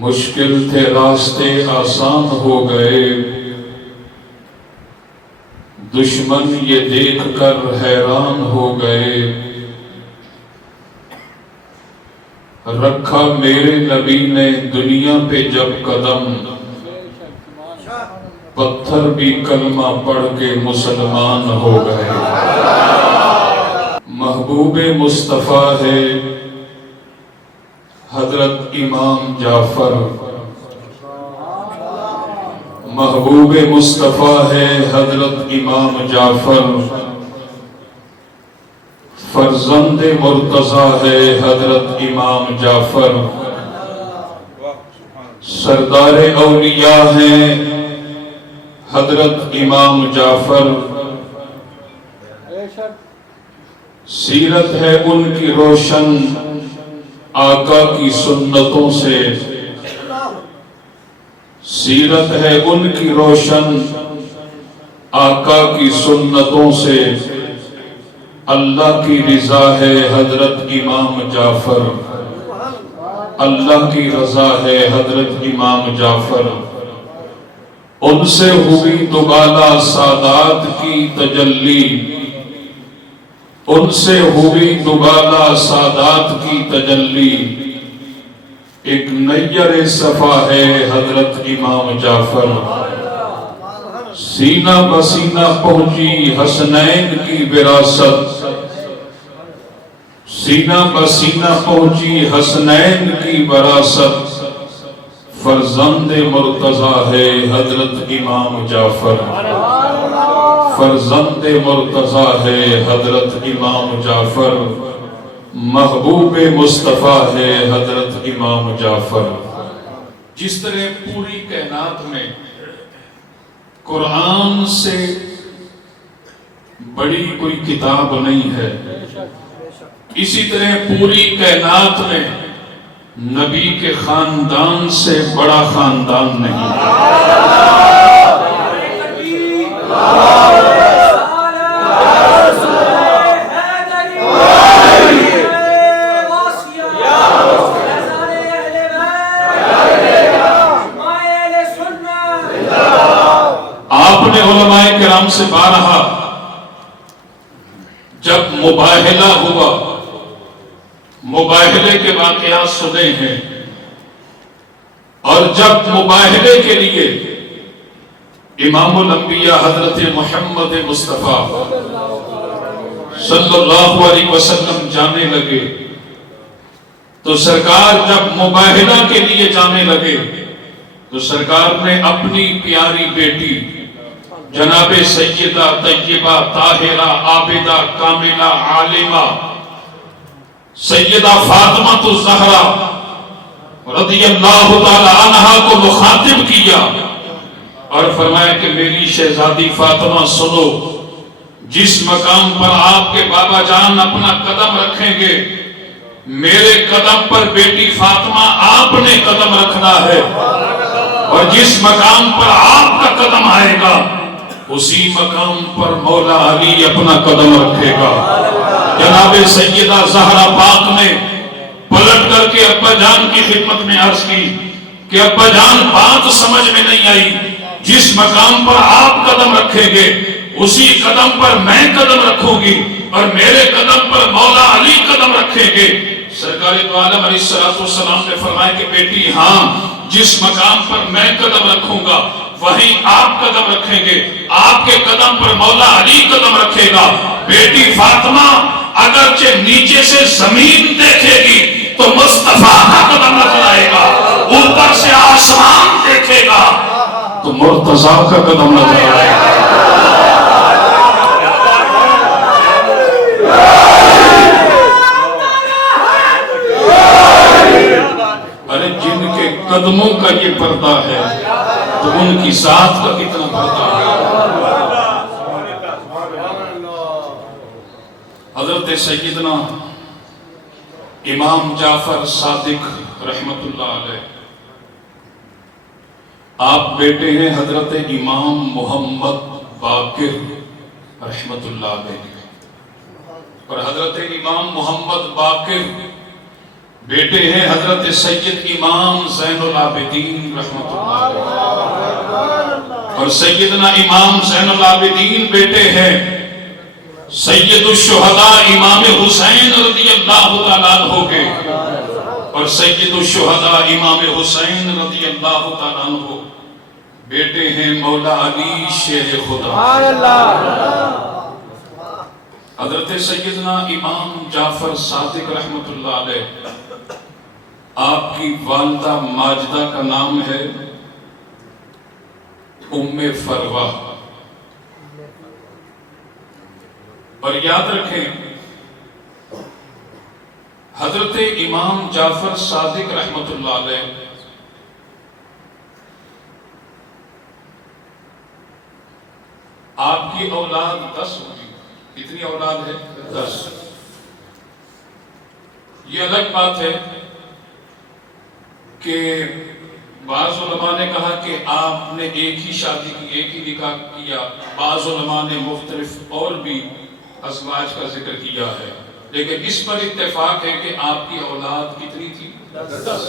مشکل تھے راستے آسان ہو گئے، دشمن یہ دیکھ کر حیران ہو گئے۔ رکھا میرے نبی نے دنیا پہ جب قدم، پتھر بھی کلمہ پڑھ کے مسلمان ہو گئے۔ محبوب مصطفیٰ ہے حضرت امام جعفر، محبوب مصطفیٰ ہے حضرت امام جعفر، فرزند مرتضیٰ ہے حضرت امام جعفر، سردار اولیاء ہیں حضرت امام جعفر، سیرت ہے ان کی روشن آقا کی سنتوں سے، سیرت ہے ان کی روشن آقا کی سنتوں سے، اللہ کی رضا ہے حضرت امام جعفر، اللہ کی رضا ہے حضرت امام جعفر۔ ان سے ہوئی دوبالا سادات کی تجلی، ان سے ہوئی دوبالا سادات کی تجلی، ایک نیر صفا ہے حضرت امام جعفر، سینہ بسینہ پہنچی حسنین کی وراثت، سینہ بسینہ پہنچی حسنین کی وراثت، فرزند مرتضیٰ ہے حضرت امام جعفر، فرزند مرتضیٰ ہے حضرت امام جعفر، محبوب مصطفیٰ ہے حضرت امام جعفر۔ جس طرح پوری کائنات میں قرآن سے بڑی کوئی کتاب نہیں ہے، اسی طرح پوری کائنات میں نبی کے خاندان سے بڑا خاندان نہیں ہے۔ آپ نے علماء کرام سے بارہا جب مباہلہ ہوا، مباہلے کے واقعات سنے ہیں، اور جب مباہلے کے لیے امام الانبیاء حضرت محمد مصطفیٰ صلی اللہ علیہ وسلم جانے لگے، تو سرکار جب مباہلہ کے لیے جانے لگے تو سرکار نے اپنی پیاری بیٹی جناب سیدہ طیبہ طاہرہ عابدہ کاملہ عالمہ سیدہ فاطمہ الزہرا رضی اللہ تعالی عنہا کو مخاطب کیا اور فرمایا کہ میری شہزادی فاطمہ سنو، جس مقام پر آپ کے بابا جان اپنا قدم رکھیں گے، میرے قدم پر بیٹی فاطمہ آپ نے قدم رکھنا ہے، اور جس مقام پر آپ کا قدم آئے گا اسی مقام پر مولا علی اپنا قدم رکھے گا۔ جناب سیدہ زہرا پاک نے پلٹ کر کے ابا جان کی خدمت میں عرض کی کہ ابا جان بات سمجھ میں نہیں آئی، جس مقام پر آپ قدم رکھیں گے اسی قدم پر میں قدم رکھوں گی، اور میرے قدم پر مولا علی قدم رکھیں گے۔ سرکار دو عالم علیہ السلام نے فرمایا کہ بیٹی ہاں، جس مقام پر میں قدم رکھوں گا وہیں آپ قدم رکھیں گے، آپ کے قدم پر مولا علی قدم رکھے گا۔ بیٹی فاطمہ اگرچہ نیچے سے زمین دیکھے گی تو مصطفیٰ کا قدم نظر آئے گا، اوپر سے آسمان دیکھے گا تو مرتضیٰ کا قدم نظر آئے گا۔ ارے جن کے قدموں کا یہ پردہ ہے تو ان کی ذات کا کتنا پردہ ہے۔ حضرت سیدنا امام جعفر صادق رحمت اللہ علیہ، آپ بیٹے ہیں حضرت امام محمد باقر رحمت اللہ علیہ، اور حضرت امام محمد باقر بیٹے ہیں حضرت سید امام زین العابدین رحمۃ اللہ علیہ، اور سیدنا امام زین العابدین بیٹے ہیں سید الشہداء امام حسین رضی اللہ تعالیٰ عنہ کے، اور سید الشہداء امام حسین رضی اللہ تعالیٰ عنہ بیٹے ہیں مولا علی شیر خدا۔ حضرت سیدنا امام جعفر صادق رحمت اللہ علیہ، آپ کی والدہ ماجدہ کا نام ہے ام فروہ، اور یاد رکھیں حضرت امام جعفر صادق رحمت اللہ علیہ آپ کی اولاد 10 ہوگی۔ کتنی اولاد ہے؟ 10۔ یہ الگ بات ہے کہ بعض علماء نے کہا کہ آپ نے ایک ہی شادی کی، ایک ہی نکاح کیا، بعض علماء نے مختلف اور بھی ازواج کا ذکر کیا ہے، لیکن اس پر اتفاق ہے کہ آپ کی اولاد کتنی تھی؟ 10۔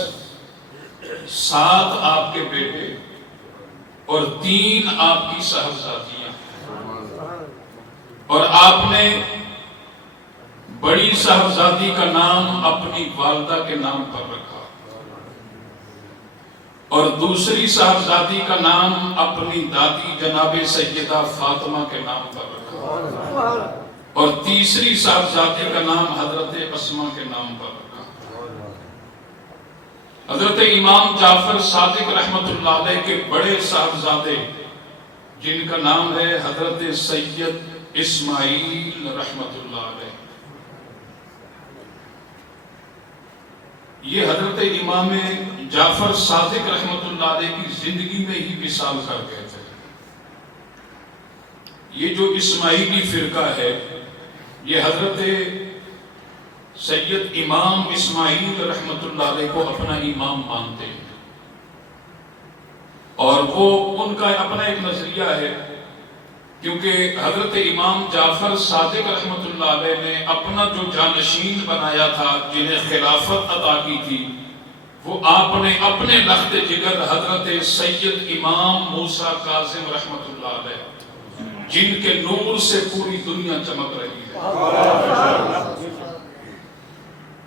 7 آپ کے بیٹے اور 3 آپ کی صاحبزادیاں، اور آپ نے بڑی صاحبزادی کا نام اپنی والدہ کے نام پر رکھا، اور دوسری صاحبزادی کا نام اپنی دادی جناب سیدہ فاطمہ کے نام پر رکھا، اور تیسری صاحبزادی کا نام حضرت اسماء کے نام پر رکھا۔ حضرت امام جعفر صادق رحمت اللہ علیہ کے بڑے صاحبزادے جن کا نام ہے حضرت سید اسماعیل رحمت اللہ علیہ، یہ حضرت امام جعفر صادق رحمت اللہ علیہ کی زندگی میں ہی وصال کر گئے تھے۔ یہ جو اسماعیلی فرقہ ہے یہ حضرت سید امام اسماعیل رحمت اللہ علیہ کو اپنا امام مانتے ہیں، اور وہ ان کا اپنا ایک نظریہ ہے، کیونکہ حضرت امام جعفر صادق رحمت اللہ علیہ نے اپنا جو جانشین بنایا تھا، جنہیں خلافت عطا کی تھی، وہ آپ نے اپنے لخت جگر حضرت سید امام موسیٰ کاظم رحمت اللہ علیہ، جن کے نور سے پوری دنیا چمک رہی ہے،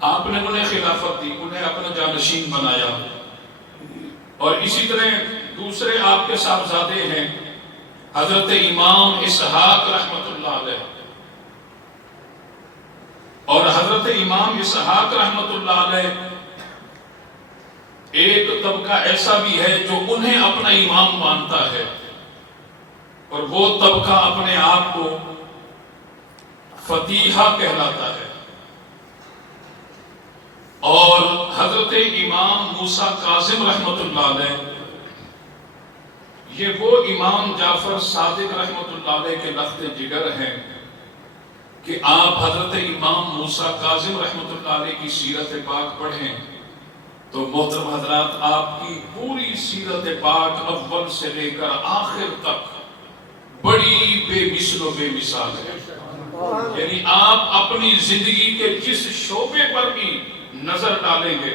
آپ نے انہیں خلافت دی، انہیں اپنا جانشین بنایا۔ اور اسی طرح دوسرے آپ کے صاحبزادے ہیں حضرت امام اسحاق رحمت اللہ علیہ، اور حضرت امام اسحاق رحمت اللہ علیہ ایک طبقہ ایسا بھی ہے جو انہیں اپنا امام مانتا ہے، اور وہ طبقہ اپنے آپ کو فتیحہ کہلاتا ہے، اور حضرت امام موسیٰ کاظم رحمت اللہ علیہ یہ وہ امام جعفر صادق رحمت اللہ علیہ کے لخت جگر ہیں کہ آپ حضرت امام موسیٰ کاظم رحمت اللہ علیہ کی سیرت پاک پڑھیں تو محترم حضرات آپ کی پوری سیرت پاک اول سے لے کر آخر تک بڑی بے مثل و بے مثال ہے۔ یعنی آپ اپنی زندگی کے جس شعبے پر بھی نظر ڈالیں گے،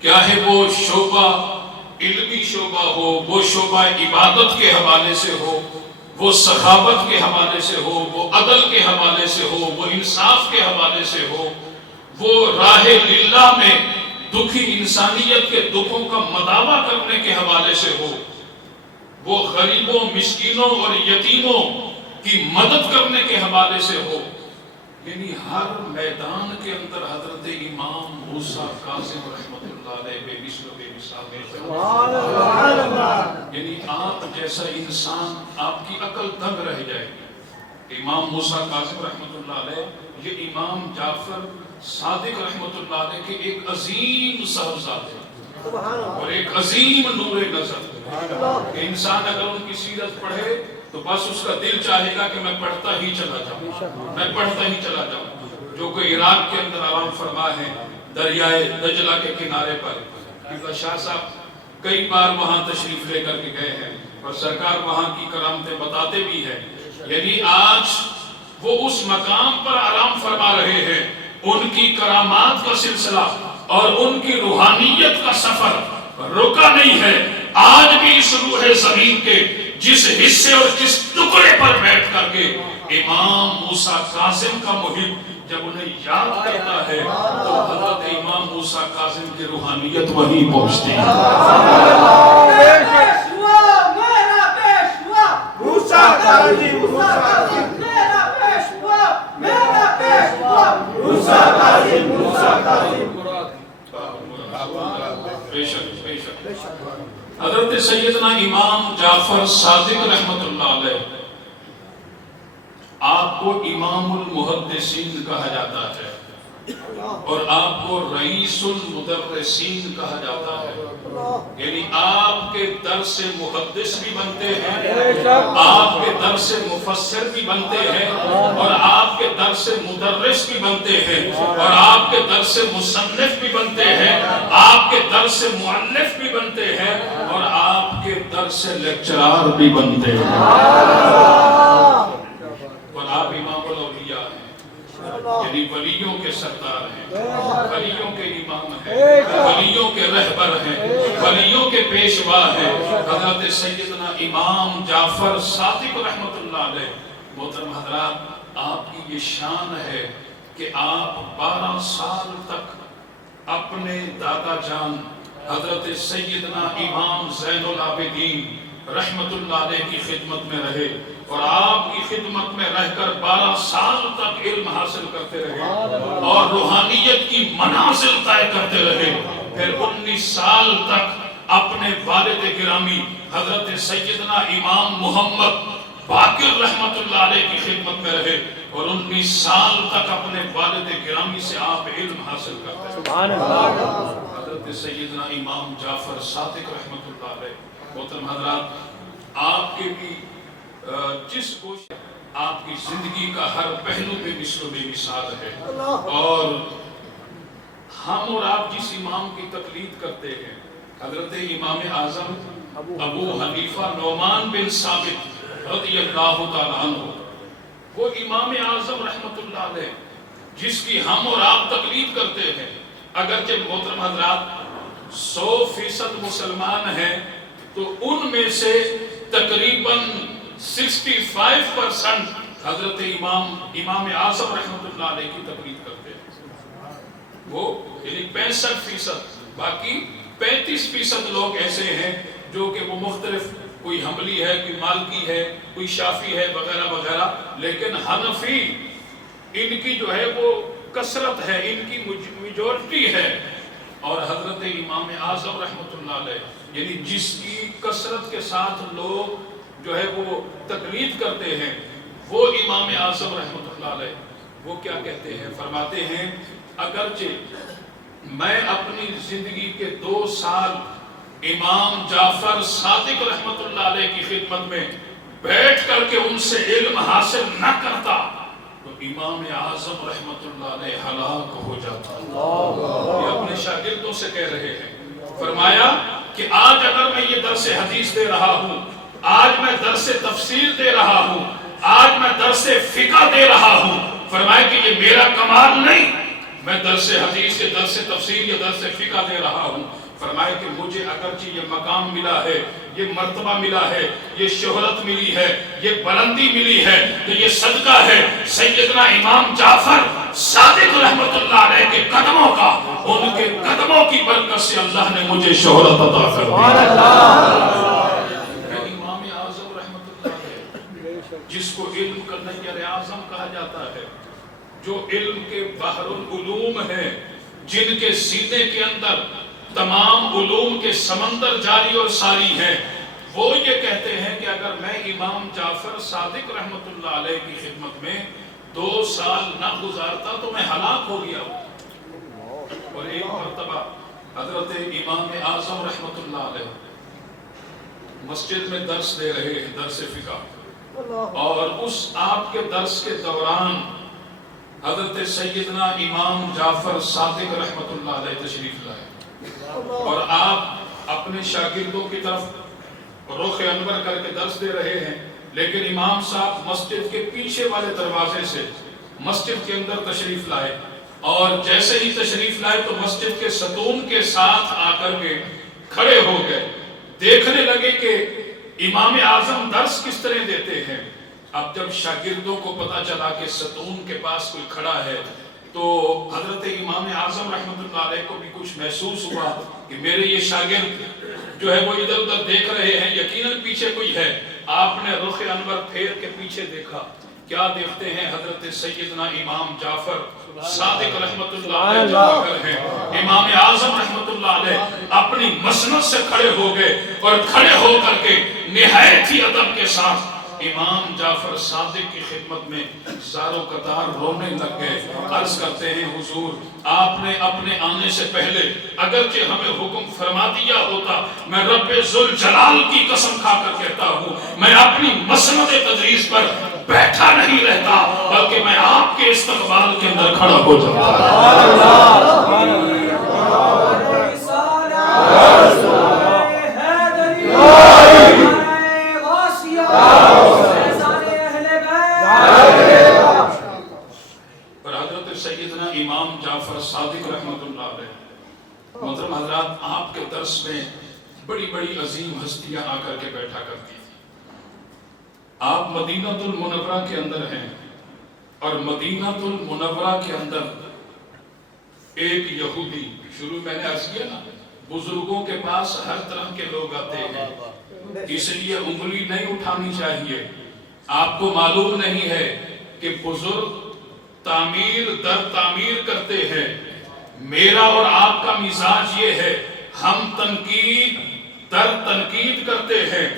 کیا ہے وہ شعبہ علمی شعبہ ہو، وہ شعبہ عبادت کے حوالے سے ہو، وہ سخاوت کے حوالے سے ہو، وہ عدل کے حوالے سے ہو، وہ انصاف کے حوالے سے ہو، وہ راہ للہ میں دکھی انسانیت کے دکھوں کا مداوع کرنے کے حوالے سے ہو، وہ غریبوں، مسکینوں اور یتیموں کی مدد کرنے کے حوالے سے ہو، یعنی ہر میدان کے اندر حضرت امام موسیٰ کاظم رحمت اللہ علیہ بے مثل و بے مثال ہے۔ یعنی آپ جیسا انسان آپ کی عقل دنگ رہ جائے گی۔ امام موسیٰ کاظم رحمت اللہ علیہ یہ امام جعفر صادق رحمت اللہ علیہ کے ایک عظیم صاحبزادے اور ایک عظیم نور نظر، کہ انسان اگر ان کی سیرت پڑھے تو بس اس کا دل چاہے گا کہ میں پڑھتا ہی چلا جاؤں، میں پڑھتا ہی چلا جاؤں۔ جو کوئی عراق کے اندر آرام فرما ہے دریائے دجلہ کے کنارے پر، کیونکہ شاہ صاحب کئی بار وہاں تشریف لے کر کے گئے ہیں اور سرکار وہاں کی کرامتیں بتاتے بھی ہیں، یعنی آج وہ اس مقام پر آرام فرما رہے ہیں، ان کی کرامات کا سلسلہ اور ان کی روحانیت کا سفر رکا نہیں ہے. آج بھی اس روح زمین کے جس حصے اور جس ٹکڑے پر بیٹھ کر کے امام موسیٰ کاظم کا محب جب انہیں یاد کرتا ہے تو حضرت امام موسیٰ کاظم کی روحانیت وہیں پہنچتی ہے. حضرت سیدنا امام جعفر صادق رحمت اللہ علیہ آپ کو امام المحدثین کہا جاتا ہے اور آپ کو رئیس المدرسین کہا جاتا ہے. یعنی آپ کے در سے محدث بھی بنتے ہیں, آپ کے در سے مفسر بھی بنتے ہیں, اور آپ کے در سے مدرس بھی بنتے ہیں, اور آپ کے در سے مصنف بھی بنتے ہیں, آپ کے در سے مؤلف بھی بنتے ہیں, اور آپ کے در سے لیکچرار بھی بنتے ہیں. اور آپ امام الاولیاء ہیں, یعنی ولیوں کے سردار ہیں, ولیوں کے امام ہیں, ولیوں کے رہبر ہیں, ولیوں کے پیشوا ہیں. حضرت سیدنا امام جعفر صادق رحمت اللہ علیہ. محترم حضرات, آپ کی یہ شان ہے کہ آپ 12 سال تک اپنے دادا جان حضرت سیدنا امام زین العابدین رحمت اللہ علیہ کی خدمت میں رہے, اور آپ کی خدمت میں رہ کر 12 سال تک علم حاصل کرتے رہے اور روحانیت کی منازل طے کرتے رہے. پھر 19 سال تک اپنے والد گرامی حضرت سیدنا امام محمد باقر رحمت اللہ علیہ کی خدمت میں رہے, اور 19 سال تک اپنے والد گرامی سے آپ علم حاصل کرتے رہے. حضرت سیدنا امام جعفر صادق رحمت اللہ علیہ. محترم حضرات, آپ کے بھی جس کوشش آپ کی زندگی کا ہر پہلو بے مثل و بے مثال ہے, اور ہم اور آپ جس امام کی تقلید کرتے ہیں حضرت امام اعظم ابو حنیفہ نعمان بن ثابت رضی اللہ تعالیٰ عنہ, وہ امام اعظم رحمت اللہ علیہ جس کی ہم اور آپ تقلید کرتے ہیں, اگرچہ محترم حضرات 100% مسلمان ہیں تو ان میں سے تقریباً 65% حضرت امام اعظم رحمت اللہ علیہ کی تقلید کرتے ہیں. وہ یعنی 65%, باقی 35% لوگ ایسے ہیں جو کہ وہ مختلف, کوئی حنبلی ہے, کوئی مالکی ہے, کوئی شافعی ہے وغیرہ وغیرہ, لیکن حنفی ان کی جو ہے وہ کثرت ہے, ان کی میجورٹی ہے. اور حضرت امام اعظم رحمت اللہ علیہ یعنی جس کی کثرت کے ساتھ لوگ جو ہے وہ تقلید کرتے ہیں, وہ امام اعظم رحمت اللہ علیہ وہ کیا کہتے ہیں, فرماتے ہیں اگرچہ میں اپنی زندگی کے 2 سال امام جعفر صادق رحمت اللہ علیہ کی خدمت میں بیٹھ کر کے ان سے علم حاصل نہ کرتا تو امام اعظم رحمت اللہ علیہ ہلاک ہو جاتا. یہ اپنے شاگردوں سے کہہ رہے ہیں. فرمایا کہ آج اگر میں یہ درس حدیث دے رہا ہوں, آج میں درس تفسیر دے رہا ہوں, آج میں درس فقہ دے رہا ہوں, فرمایا کہ یہ میرا کمال نہیں, میں درس حدیث یا درس تفسیر یا درس فقہ دے رہا ہوں. فرمایا کہ مجھے اگرچہ یہ مقام ملا ہے, یہ مرتبہ ملا ہے, یہ شہرت ملی ہے, یہ بلندی ملی ہے, تو یہ صدقہ ہے سیدنا امام جعفر صادق رحمت اللہ علیہ کے قدموں کا, ان کے قدموں کی برکت سے اللہ نے مجھے شہرت عطا کر دی. امام اعظم رحمت اللہ علیہ جس کو علم کا نیر اعظم کہا جاتا ہے, جو علم کے بحر العلوم ہیں, جن کے سینے کے اندر تمام علوم کے سمندر جاری اور ساری ہیں, وہ یہ کہتے ہیں کہ اگر میں امام جعفر صادق رحمت اللہ علیہ کی خدمت میں 2 سال نہ گزارتا تو میں ہلاک ہو گیا. اور ایک مرتبہ حضرت امام اعظم رحمت اللہ علیہ مسجد میں درس دے رہے ہیں, درس فقہ, اور اس آپ کے درس کے دوران حضرت سیدنا امام جعفر صادق رحمت اللہ علیہ تشریف لائے, اور آپ اپنے شاگردوں کی طرف رخ انور کر کے درس دے رہے ہیں, لیکن امام صاحب مسجد کے پیچھے والے دروازے سے مسجد کے اندر تشریف لائے, اور جیسے ہی تشریف لائے تو مسجد کے ستون کے ساتھ آ کر کے کھڑے ہو گئے، دیکھنے لگے کہ امام اعظم درس کس طرح دیتے ہیں۔ اب جب شاگردوں کو پتا چلا کہ ستون کے پاس کوئی کھڑا ہے تو حضرت امام اعظم رحمۃ اللہ علیہ کو بھی کچھ محسوس ہوا کہ میرے یہ شاگرد جو ہے وہ ادھر ادھر دیکھ رہے ہیں، یقیناً پیچھے کوئی ہے۔ آپ نے رخ انور پھیر کے پیچھے دیکھا، کیا دیکھتے ہیں؟ حضرت سیدنا امام جعفر صادق رحمت اللہ علیہ جو ہیں امام اعظم رحمت اللہ علیہ اپنی مسند سے کھڑے ہو گئے اور کھڑے ہو کر کے نہایت ہی ادب کے ساتھ امام جعفر صادق کی خدمت میں زاروں قطار رونے لگ گئے۔ عرض کرتے ہیں حضور آپ نے اپنے آنے سے پہلے اگرچہ ہمیں حکم فرما دیا ہوتا، میں رب ذوالجلال کی قسم کھا کر کہتا ہوں میں اپنی مسند تدریس پر بیٹھا نہیں رہتا، بلکہ میں آپ کے استقبال کے اندر کھڑا ہو جاتا۔ اور حضرت سیدنا امام جعفر صادق رحمت اللہ علیہ، محترم حضرات، آپ کے درس میں بڑی بڑی عظیم ہستیاں آ کر کے بیٹھا کرتی تھی۔ آپ مدینہ المنورہ کے اندر ہیں اور مدینہ المنورہ کے اندر ایک یہودی، شروع میں نے عرض کیا نا بزرگوں کے پاس ہر طرح کے لوگ آتے ہیں، اس لیے انگلی نہیں اٹھانی چاہیے۔ آپ کو معلوم نہیں ہے کہ بزرگ تعمیر در تعمیر کرتے ہیں، میرا اور آپ کا مزاج یہ ہے ہم تنقید در تنقید کرتے ہیں،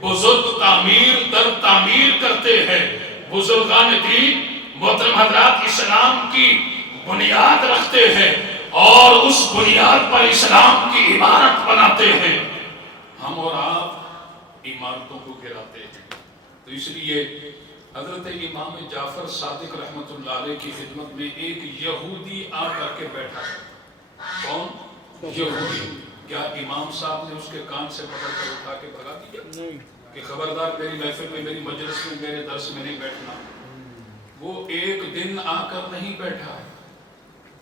بزرگ تعمیر در تعمیر کرتے ہیں۔ بزرگان دین محترم حضرات اسلام کی بنیاد رکھتے ہیں اور اس بنیاد پر اسلام کی عمارت بناتے ہیں، ہم اور آپ عمارتوں کو گراتے ہیں۔ تو اس لیے حضرت امام جعفر صادق رحمت اللہ علیہ کی خدمت میں ایک یہودی آ کر کے بیٹھا۔ کون؟ یہودی۔ کیا امام صاحب نے اس کے کان سے پکڑ کر اٹھا کے بھگا دیا کہ خبردار میری محفل میں، میری مجلس میں، میرے درس میں نہیں بیٹھنا؟ وہ ایک دن آ کر نہیں بیٹھا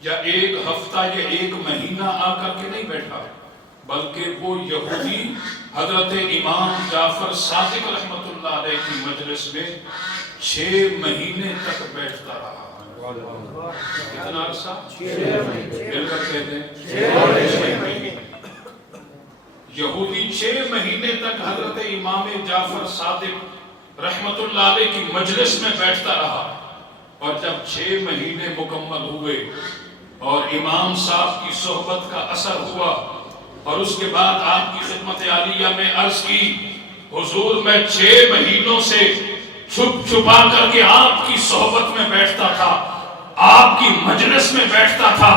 یا ایک ہفتہ یا ایک مہینہ آ کر کے نہیں بیٹھا، بلکہ وہ یہودی حضرت امام جعفر صادق رحمت اللہ علیہ کی مجلس میں 6 مہینے تک بیٹھتا رہا۔ کتنا عرصہ؟ 6 مہینے۔ مل کر کہتے ہیں 6 مہینے۔ یہودی 6 مہینے تک حضرت امام جعفر صادق رحمت اللہ علیہ کی مجلس میں بیٹھتا رہا، اور جب 6 مہینے مکمل ہوئے اور امام صاحب کی صحبت کا اثر ہوا اور اس کے بعد آپ کی خدمت عالیہ میں عرض کی حضور میں 6 مہینوں سے چھپ چھپا کر کے آپ کی صحبت میں بیٹھتا تھا، آپ کی مجلس میں بیٹھتا تھا،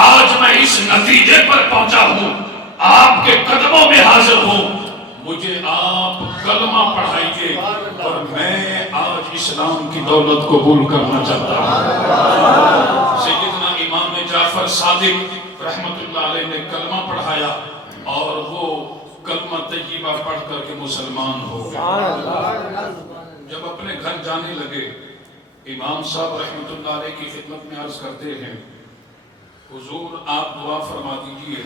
آج میں اس نتیجے پر پہنچا ہوں، آپ کے قدموں میں حاضر ہوں، مجھے آپ کلمہ پڑھائیے اور میں آج اسلام کی دولت قبول کرنا چاہتا ہوں۔ سیدنا امام جعفر صادق رحمت اللہ علیہ نے کلمہ پڑھایا اور وہ کلمہ طیبہ پڑھ کر کے مسلمان ہو گئے۔ جب اپنے گھر جانے لگے امام صاحب رحمت اللہ علیہ کی خدمت میں عرض کرتے ہیں حضور آپ دعا فرما دیجئے،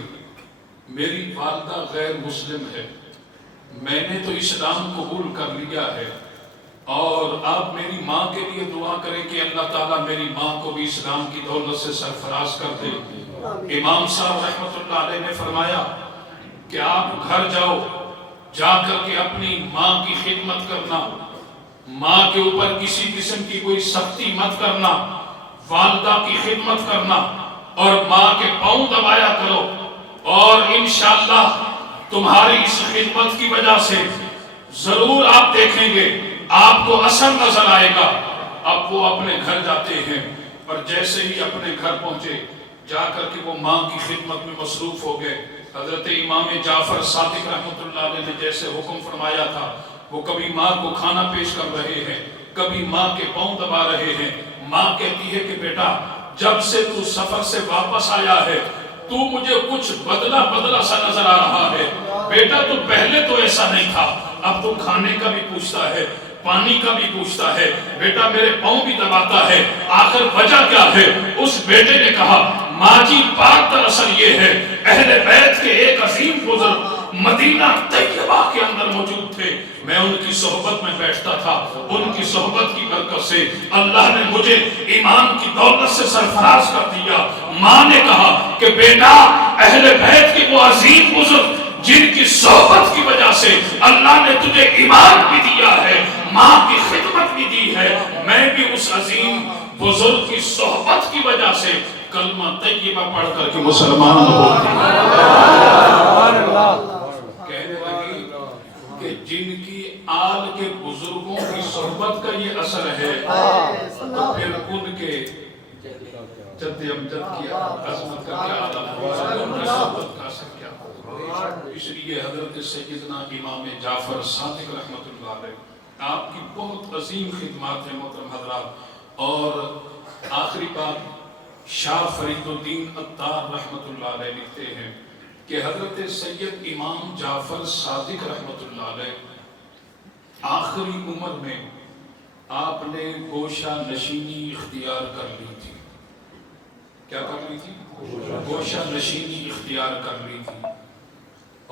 میری والدہ غیر مسلم ہے، میں نے تو اسلام قبول کر لیا ہے، اور آپ میری ماں کے لیے دعا کریں کہ اللہ تعالیٰ میری ماں کو بھی اسلام کی دولت سے سرفراز کر دے۔ امام صاحب رحمت اللہ علیہ نے فرمایا کہ آپ گھر جاؤ، جا کر کے اپنی ماں کی خدمت کرنا، ماں کے اوپر کسی قسم کی کوئی سختی مت کرنا، والدہ کی خدمت کرنا اور ماں کے پاؤں دبایا کرو، اور انشاءاللہ تمہاری اس خدمت کی وجہ سے ضرور آپ دیکھیں گے آپ کو اثر نظر آئے گا۔ اب وہ اپنے گھر جاتے ہیں اور جیسے ہی اپنے گھر پہنچے جا کر کے وہ ماں کی خدمت میں مصروف ہو گئے۔ حضرت امام جعفر صادق رحمت اللہ علیہ نے جیسے حکم فرمایا تھا وہ کبھی ماں کو کھانا پیش کر رہے ہیں، کبھی ماں کے پاؤں دبا رہے ہیں۔ ماں کہتی ہے کہ بیٹا جب سے تو سفر سے واپس آیا ہے تو مجھے کچھ بدلا بدلا سا نظر آ رہا ہے، بیٹا تو پہلے تو ایسا نہیں تھا، اب تو کھانے کا بھی پوچھتا ہے، پانی کا بھی پوچھتا ہے، بیٹا میرے پاؤں بھی دباتا ہے، آخر وجہ کیا ہے؟ اس بیٹے نے کہا ماجی بات دراصل یہ ہے، اہل بیت کے ایک عظیم بزرگ مدینہ طیبہ کے اندر موجود تھے، میں ان کی صحبت میں بیٹھتا تھا، ان کی صحبت کی برکت سے اللہ نے مجھے ایمان کی دولت سے سرفراز کر دیا۔ ماں نے کہا کہ بیٹا اہل بیت کے وہ عظیم بزرگ جن کی صحبت کی وجہ سے اللہ نے تجھے ایمان بھی دیا ہے، ماں کی خدمت بھی دی ہے، میں بھی اس عظیم بزرگ کی صحبت کی وجہ سے کلمہ طیبہ پڑھ کر کے مسلمان ہو کہنے لگی کہ جن کی آل کے بزرگوں کی صحبت کا یہ اثر ہے تو پھر ان کے جد امجد کی عظمت کا کیا عالم ہوگا، ان کی صحبت کا اثر کیا ہوگا۔ اس لیے حضرت سیدنا امام جعفر صادق رحمت اللہ علیہ آپ کی بہت عظیم خدمات ہیں محترم حضرات۔ اور آخری بات شاہ فرید الدین عطار رحمت اللہ علیہ لکھتے ہیں کہ حضرت سید امام جعفر صادق رحمت اللہ علیہ آخری عمر میں آپ نے گوشہ نشینی اختیار کر لی تھی۔ کیا کر لی تھی؟ گوشہ نشینی اختیار کر لی تھی۔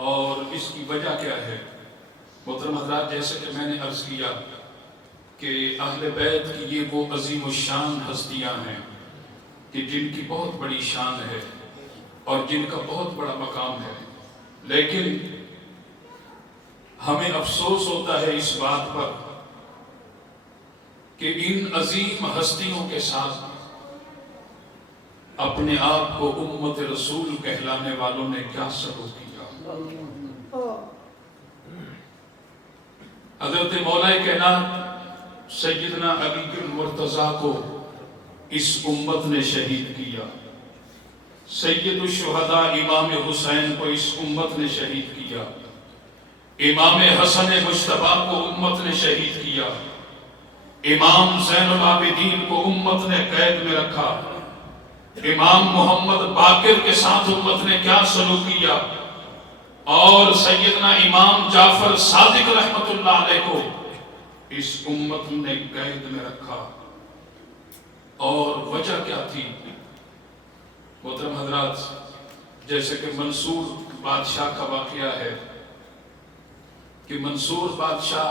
اور اس کی وجہ کیا ہے؟ محترم حضرات جیسے کہ میں نے عرض کیا کہ اہل بیت کی یہ وہ عظیم الشان ہستیاں ہیں کہ جن کی بہت بڑی شان ہے اور جن کا بہت بڑا مقام ہے، لیکن ہمیں افسوس ہوتا ہے اس بات پر کہ ان عظیم ہستیوں کے ساتھ اپنے آپ کو امت رسول کہلانے والوں نے کیا سلوک کیا۔ حضرت مولا کائنات سیدنا علی المرتضیٰ کو اس امت نے شہید کیا، سید الشہداء امام حسین کو اس امت نے شہید کیا، امام حسن مجتبیٰ کو امت نے شہید کیا، امام زین العابدین کو امت نے قید میں رکھا، امام محمد باقر کے ساتھ امت نے کیا سلوک کیا، اور سیدنا امام جعفر صادق رحمت اللہ علیہ کو اس امت نے قید میں رکھا۔ اور وجہ کیا تھی؟ محترم حضرات جیسے کہ منصور بادشاہ کا واقعہ ہے کہ منصور بادشاہ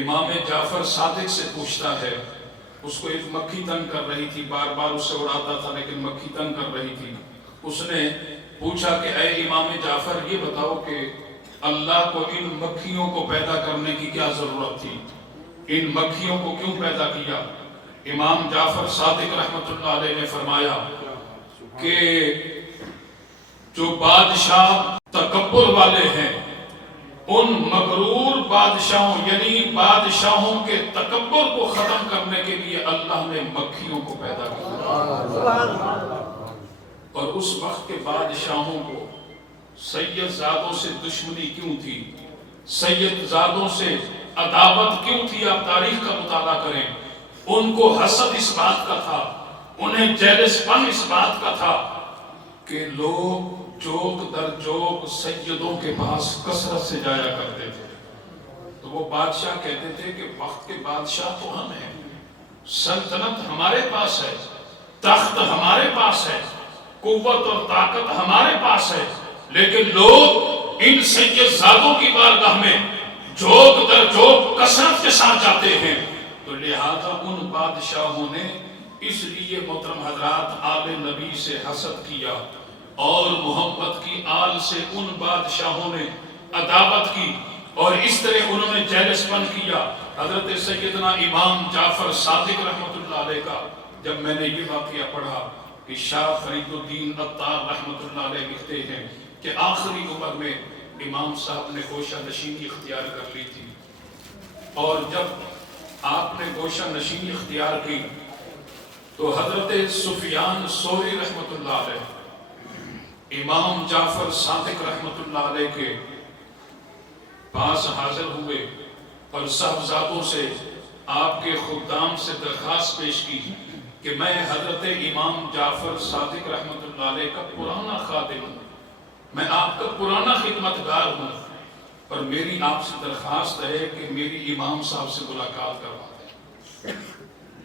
امام جعفر صادق سے پوچھتا ہے، اس کو ایک مکھی تنگ کر رہی تھی، بار بار اسے اڑاتا تھا لیکن مکھی تنگ کر رہی تھی۔ اس نے پوچھا کہ اے امام جعفر یہ بتاؤ کہ اللہ کو ان مکھیوں کو پیدا کرنے کی کیا ضرورت تھی، ان مکھیوں کو کیوں پیدا کیا؟ امام جعفر صادق رحمت اللہ علیہ نے فرمایا کہ جو بادشاہ تکبر والے ہیں ان مغرور بادشاہوں یعنی بادشاہوں کے تکبر کو ختم کرنے کے لیے اللہ نے مکھیوں کو پیدا کیا۔ اور اس وقت کے بادشاہوں کو سید زادوں سے دشمنی کیوں تھی، سید زادوں سے عداوت کیوں تھی؟ آپ تاریخ کا مطالعہ کریں، ان کو حسد اس بات کا تھا، انہیں جیلس پن اس بات کا تھا کہ لوگ جوک در جوک سیدوں کے پاس کثرت سے جایا کرتے تھے، تو وہ بادشاہ کہتے تھے کہ وقت کے بادشاہ تو ہم ہیں، سلطنت ہمارے پاس ہے، تخت ہمارے پاس ہے، قوت اور طاقت ہمارے پاس ہے، لیکن لوگ ان سید زادوں کی بارگاہ میں جوک در جوک کثرت کے ساتھ جاتے ہیں۔ تو لہذا ان بادشاہوں نے اس لیے محترم حضرات آل نبی سے حسد کیا اور محمد کی آل سے ان بادشاہوں نے عداوت کی، اور اس طرح انہوں نے جیلس پن کیا۔ حضرت سیدنا امام جعفر صادق رحمت اللہ علیہ کا جب میں نے یہ واقعہ پڑھا کہ شاہ فرید الدین عطار رحمت اللہ علیہ لکھتے ہیں کہ آخری عمر میں امام صاحب نے گوشہ نشینی اختیار کر لی تھی، اور جب آپ نے گوشہ نشینی اختیار کی تو حضرت سفیان ثوری رحمت اللہ علیہ امام جعفر صادق رحمت اللہ علیہ کے پاس حاضر ہوئے اور صاحبزادوں سے آپ کے خدام سے درخواست پیش کی کہ میں حضرت امام جعفر صادق رحمت اللہ علیہ کا پرانا خادم ہوں، میں آپ کا پرانا خدمتگار ہوں، اور میری آپ سے درخواست ہے کہ میری امام صاحب سے ملاقات کروا دیں۔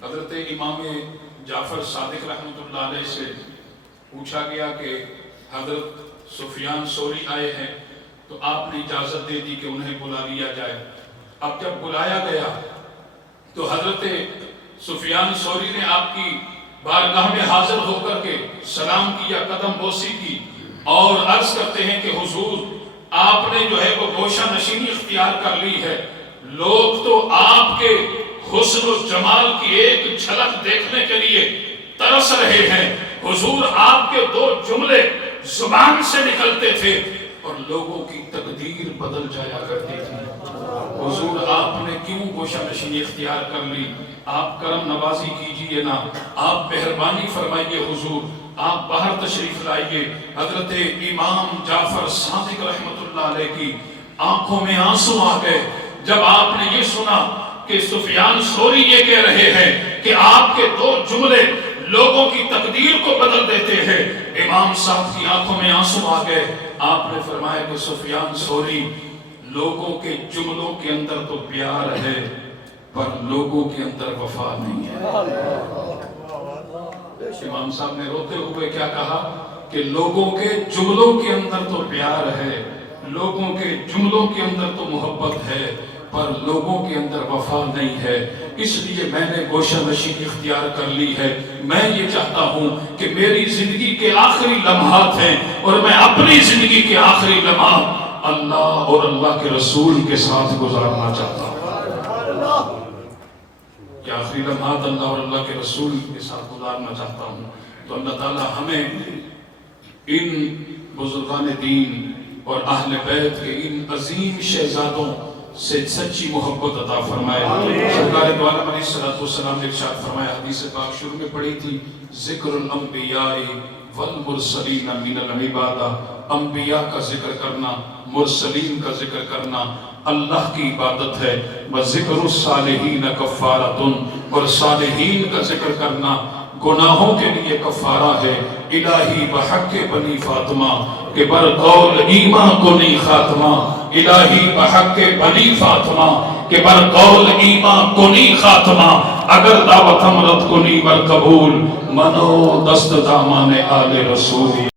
حضرت امام جعفر صادق رحمۃ اللہ علیہ سے پوچھا گیا کہ حضرت سفیان ثوری آئے ہیں، تو آپ نے اجازت دے دی کہ انہیں بلا لیا جائے۔ اب جب بلایا گیا تو حضرت سفیان ثوری نے آپ کی بارگاہ میں حاضر ہو کر کے سلام کیا، قدم بوسی کی، اور عرض کرتے ہیں کہ حضور آپ نے جو ہے وہ گوشہ نشینی اختیار کر لی ہے، لوگ تو آپ کے حسن و جمال کی ایک جھلک دیکھنے کے لیے ترس رہے ہیں۔ حضور آپ کے دو جملے زبان سے نکلتے تھے اور لوگوں کی تقدیر بدل جایا کرتی تھی۔ حضور آپ نے کیوں گوشہ نشینی اختیار کر لی؟ آپ کرم نوازی کیجئے نا، آپ مہربانی فرمائیے حضور، آپ باہر تشریف لائیے۔ حضرت امام جعفر صادق رحمۃ اللہ علیہ کی آنکھوں میں آنسو آ گئے جب آپ نے یہ سنا کہ سفیان ثوری یہ کہہ رہے ہیں کہ آپ کے دو جملے لوگوں کی تقدیر کو بدل دیتے ہیں۔ امام صاحب کی آنکھوں میں آنسو آ گئے۔ آپ نے فرمایا کہ سفیان ثوری، لوگوں کے جملوں کے اندر تو پیار ہے پر لوگوں کے اندر وفا نہیں ہے۔ امام صاحب نے روتے ہوئے کیا کہا کہ لوگوں کے جملوں کے اندر تو پیار ہے، لوگوں کے جملوں کے اندر تو محبت ہے پر لوگوں کے اندر وفا نہیں ہے، اس لیے میں نے گوشہ نشینی اختیار کر لی ہے۔ میں یہ چاہتا ہوں کہ میری زندگی کے آخری لمحات ہیں اور میں اپنی زندگی کے آخری لمحات اللہ اور اللہ کے رسول کے ساتھ گزارنا چاہتا ہوں، کہ آخری لمحات اللہ اور اللہ کے رسول کے ساتھ گزارنا چاہتا ہوں۔ تو اللہ تعالی ہمیں ان بزرگان دین اور اہل بیت کے ان عظیم شہزادوں سے سچی محبت عطا فرمائے۔ سرکار دو عالم علیہ السلام نے ارشاد فرمایا، حدیث پاک شروع میں پڑھی تھی، ذکر الانبیاء والمرسلین من العبادہ، انبیاء کا ذکر کرنا، مرسلین کا ذکر کرنا اللہ کی عبادت ہے۔ وذکر الصالحین کفارۃ، اور صالحین کا ذکر کرنا گناہوں کے لیے کفارہ ہے۔ الہی بحق بنی فاطمہ کہ بر قول ایمان کو نہیں خاتمہ، الہی بحق بنی فاطمہ کہ بر قول ایمان کو نہیں خاتمہ، اگر دعوت امرت کو نہیں بر قبول، منو دست دامان آل رسول۔